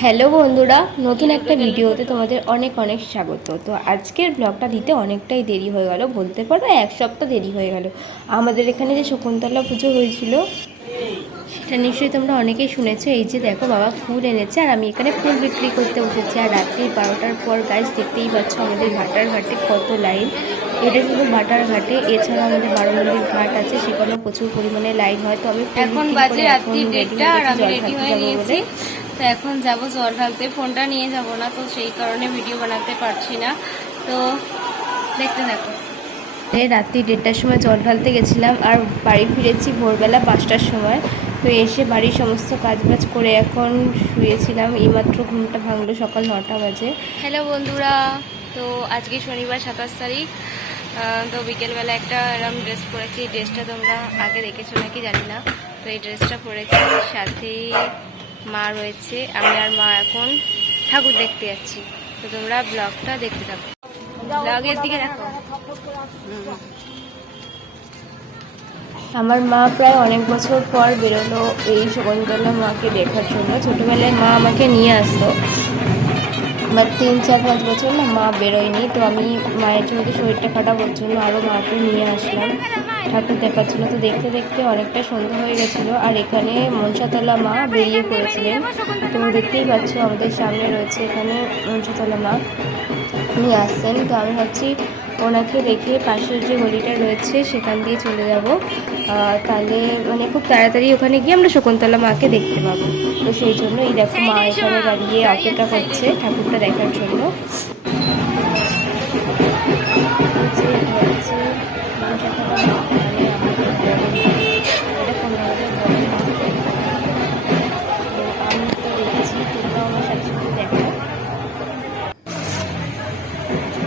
Hello বন্ধুরা, নতুন একটা ভিডিওতে তোমাদের অনেক অনেক স্বাগত। তো আজকের ব্লগটা দিতে অনেকটাই দেরি হয়ে গেল, বলতে পারো এক সপ্তাহ দেরি হয়ে গেল। আমাদের এখানে যে শকুন্তলা পুজো হয়েছিল সেটা নিশ্চয়ই তোমরা অনেকেই শুনেছো। এই যে দেখো, বাবা ফুল এনেছে আর আমি এখানে ফুল বিক্রি করতে বসেছি। আর রাত্রি 12টার পর গাইজ দেখতেই পাচ্ছ আমাদের ভাটার ঘাটে কত লাইন। এটা শুধু ভাটার ঘাটে, এছাড়াও আমাদের বারোমন্দির ঘাট আছে, সেখানেও প্রচুর পরিমাণে লাইন হয়। তো আমি এখন বাজে রাত্রি 1:30 আর আমি রেডি হয়ে নিয়েছি। তো এখন যাব জল ঢালতে, ফোনটা নিয়ে যাব না, তো সেই কারণে ভিডিও বানাতে পারছি না। তো দেখতে থাকো। রাত্রি 1:30টার সময় জল ঢালতে গেছিলাম আর বাড়ি ফিরেছি ভোরবেলা 5টার সময়। তো এসে বাড়ির সমস্ত কাজবাজ করে এখন শুয়েছিলাম, এইমাত্র ঘুমটা ভাঙলো সকাল 9টা বাজে। হ্যালো বন্ধুরা, তো আজকে শনিবার 27 তারিখ। তো বিকেলবেলা একটা এরম ড্রেস পরেছি। এই ড্রেসটা তোমরা আগে দেখেছো নাকি জানি না। তো এই ড্রেসটা পরেছি, সাথে মা রয়েছে। আমি আর মা এখন ঠাকুর দেখতে যাচ্ছি। তো তোমরা ব্লগটা দেখতে থাকো, ব্লগের দিকে দেখো। আমার মা প্রায় অনেক বছর পর বেরোলো এই শকুন্তলা মাকে দেখার জন্য। ছোটোবেলায় মা আমাকে নিয়ে আসতো, বা 3-4-5 বছর না মা বেরোয়নি। তো আমি মায়ের যেহেতু শরীরটা খারাপ ওর জন্য আরও মাকে নিয়ে আসলাম ঠাকুর দেখার জন্য। তো দেখতে দেখতে অনেকটা সন্ধ্যা হয়ে গেছিলো আর এখানে মনসাতলা মা বেরিয়ে পড়েছিলেন। তো দেখতেই পাচ্ছ আমাদের সামনে রয়েছে এখানে মনসাতলা মা, উনি আসছেন। তো আমি ভাবছি ওনাকে রেখে পাশের যে গলিটা রয়েছে সেখান দিয়ে চলে যাব, তাহলে মানে খুব তাড়াতাড়ি ওখানে গিয়ে আমরা শকুন্তলা মাকে দেখতে পাবো। তো সেই জন্য এই দেখো মা এখানে দাঁড়িয়ে অপেক্ষা করছে ঠাকুরটা দেখার জন্য।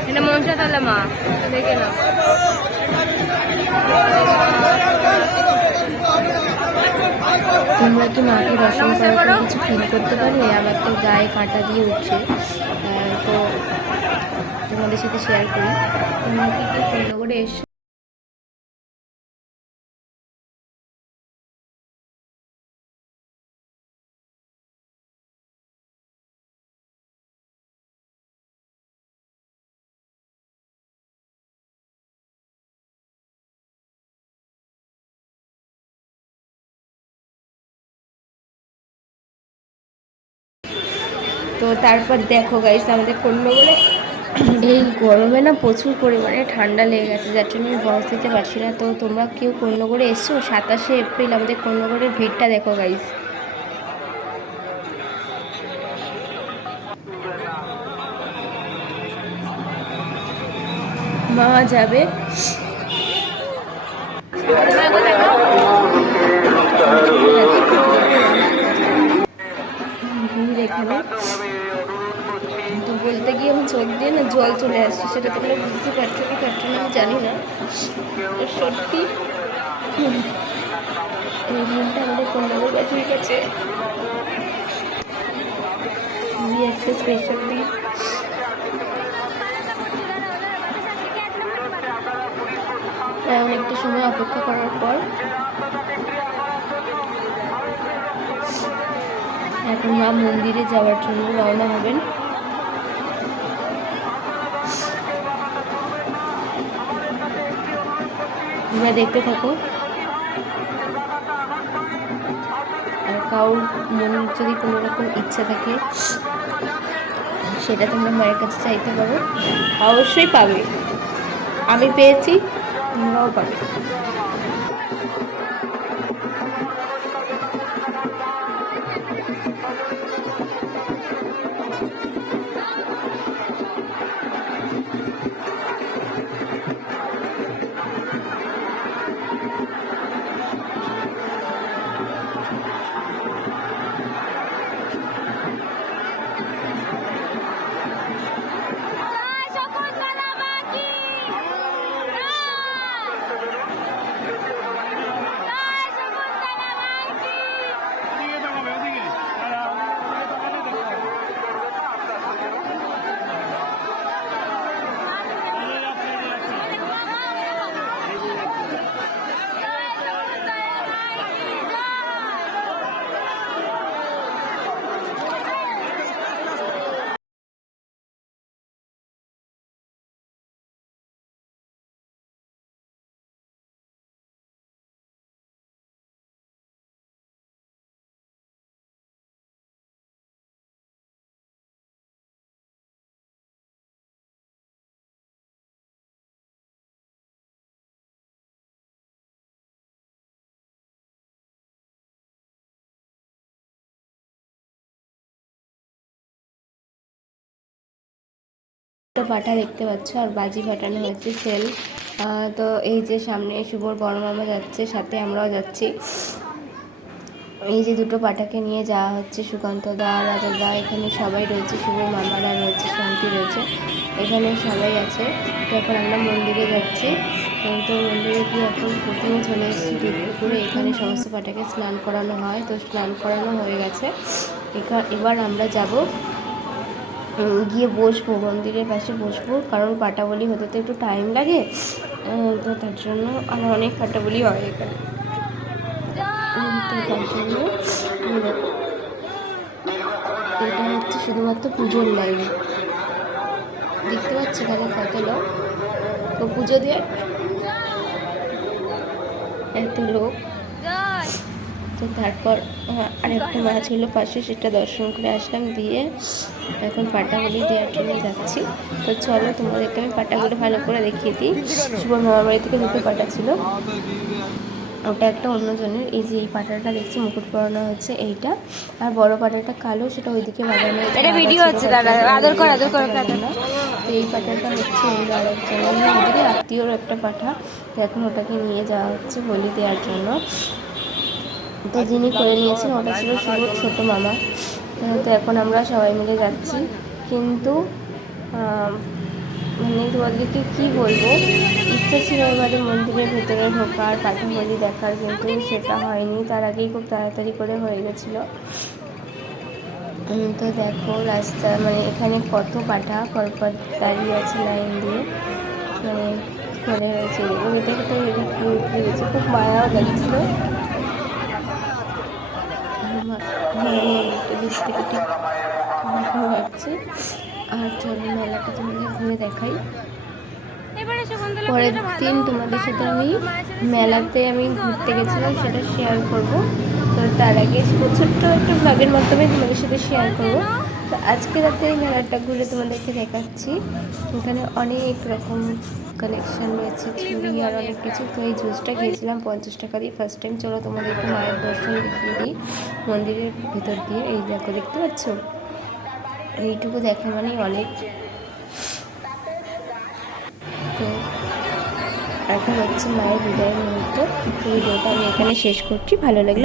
এটা মনসাতলা মা, দেখে নাও। তোমরা কি মাকে দর্শন করার পর কিছু ফিল করতে পারবে? আমার তো গায়ে কাঁটা দিয়ে উঠছে। তো তোমাদের সাথে শেয়ার করি, তোমরা কি কেউ কৃষ্ণনগরে এসো? তো তারপর দেখো গাইস, আমাদের কন্যগড়ে এই গরমে না প্রচুর পরিমাণে ঠান্ডা লেগে গেছে, যার জন্য আমি বয়স দিতে পারছি না। তো তোমরা কেউ কন্যগড়ে এসছো? 27শে এপ্রিল আমাদের কন্যগড়ের ভিড়টা দেখো গাইস। মা যাবে এখানে। তো বলতে গিয়ে আমি চোখ দিয়ে না জল চলে আসছে, সেটা তোমরা বুঝতে পারছো কি পারছো না আমি জানি না। সত্যি এই দিনটা আমাদের কন্যাগর বাছুর কাছে খুবই একটা স্পেশাল দিন। প্রায় অনেকটা সময় অপেক্ষা করার পর এখন মা মন্দিরে যাওয়ার জন্য রওনা হবেন। তোমরা দেখতে থাকো, আর কারোর মনে যদি কোনো রকম ইচ্ছা থাকে সেটা তোমরা মায়ের কাছে চাইতে পারো, অবশ্যই পাবে। আমি পেয়েছি, তোমরাও পাবে। তো পাঠা দেখতে পাচ্ছ আর বাজি ফাটানো হয়েছে সেল। তো এই যে সামনে শুভর বড় মামা যাচ্ছে, সাথে আমরাও যাচ্ছি। এই যে দুটো পাটাকে নিয়ে যাওয়া হচ্ছে, সুকান্ত দা, রাজা দা, এখানে সবাই রয়েছে, শুভর মামারা রয়েছে, শান্তি রয়েছে, এখানে সবাই আছে। তো এখন আমরা মন্দিরে যাচ্ছি। তো মন্দিরে গিয়ে এখন প্রথমে চলে এসেছি দুধপুকুরে। এখানে সমস্ত পাটাকে স্নান করানো হয়, তো স্নান করানো হয়ে গেছে। এবার আমরা যাব গিয়ে বসবো, মন্দিরের পাশে বসবো, কারণ পাটা বলি হতে তো একটু টাইম লাগে। তো তার জন্য আমার অনেক পাটা বলি হয় এখানে। তো তার জন্য এটা হচ্ছে শুধুমাত্র পুজোর লাইন, দেখতে পাচ্ছি এখানে কত লোক, তো পুজো দিয়ে এত লোক। তো তারপর আরেকটা মাছ হলো পাশে, সেটা দর্শন করে আসলাম, দিয়ে এখন পাটাগুলি দেওয়ার জন্য যাচ্ছি। তো চলো তোমাদেরকে আমি পাটাগুলো ভালো করে দেখিয়ে দিই। শুভর মামার বাড়ি থেকে দুটো পাটা ছিল, ওটা একটা অন্যজনের। এই যে এই পাটাটা দেখছি মুকুট পরানো হচ্ছে এইটা, আর বড় পাটাটা কালো, সেটা ওইদিকে বাগানে ভিডিও হচ্ছে। তো এই পাটাটা হচ্ছে ওই আরেকজনের, ওদেরই আত্মীয়র একটা পাঠা। তো এখন ওটাকে নিয়ে যাওয়া হচ্ছে বলি দেওয়ার জন্য। তো যিনি করে নিয়েছেন ওটা ছিল শুভর ছোটো মামা। তো এখন আমরা সবাই মিলে যাচ্ছি, কিন্তু মানে তোমাদেরকে কী বলবো, ইচ্ছা ছিল এবারে মন্দিরের ভেতরে ঢোকার, পাঠা বলি দেখার, কিন্তু সেটা হয়নি। তার আগেই খুব তাড়াতাড়ি করে হয়ে গেছিলো। তো দেখো রাস্তা, মানে এখানে কত পাঠা পরপর দাঁড়িয়ে আছে লাইন দিয়ে, মানে করে হয়েছে। ওইটাকে তো হেভি কিউট লেগেছে, খুব মায়াও লাগছিলো। মন্দিরটা দিক থেকে ঠিক ভাবছি। আর চলো মেলাটা তোমাদের ঘুরে দেখাই। পরের দিন তোমাদের সাথে আমি মেলাতে আমি ঘুরতে গেছিলাম, সেটা শেয়ার করব। তো তার আগে ছোট্ট একটা ব্লগের মাধ্যমে তোমাদের সাথে শেয়ার করব। তো আজকে রাতে মেলাটা ঘুরে তোমাদেরকে দেখাচ্ছি। এখানে অনেক রকম কালেকশন রয়েছে, চুড়ি আর অনেক কিছু। তো এই জুসটা খেয়েছিলাম 50 টাকা দিয়ে ফার্স্ট টাইম। চলো তোমাদেরকে মায়ের দর্শন দেখিয়ে দিই মন্দিরের ভিতর দিয়ে। এই দেখো, দেখতে পাচ্ছ, এইটুকু দেখা মানেই অনেক। তো এখন হচ্ছে মায়ের বিদায়ের মুহূর্ত। ভিডিওটা আমি এখানে শেষ করছি, ভালো লাগলে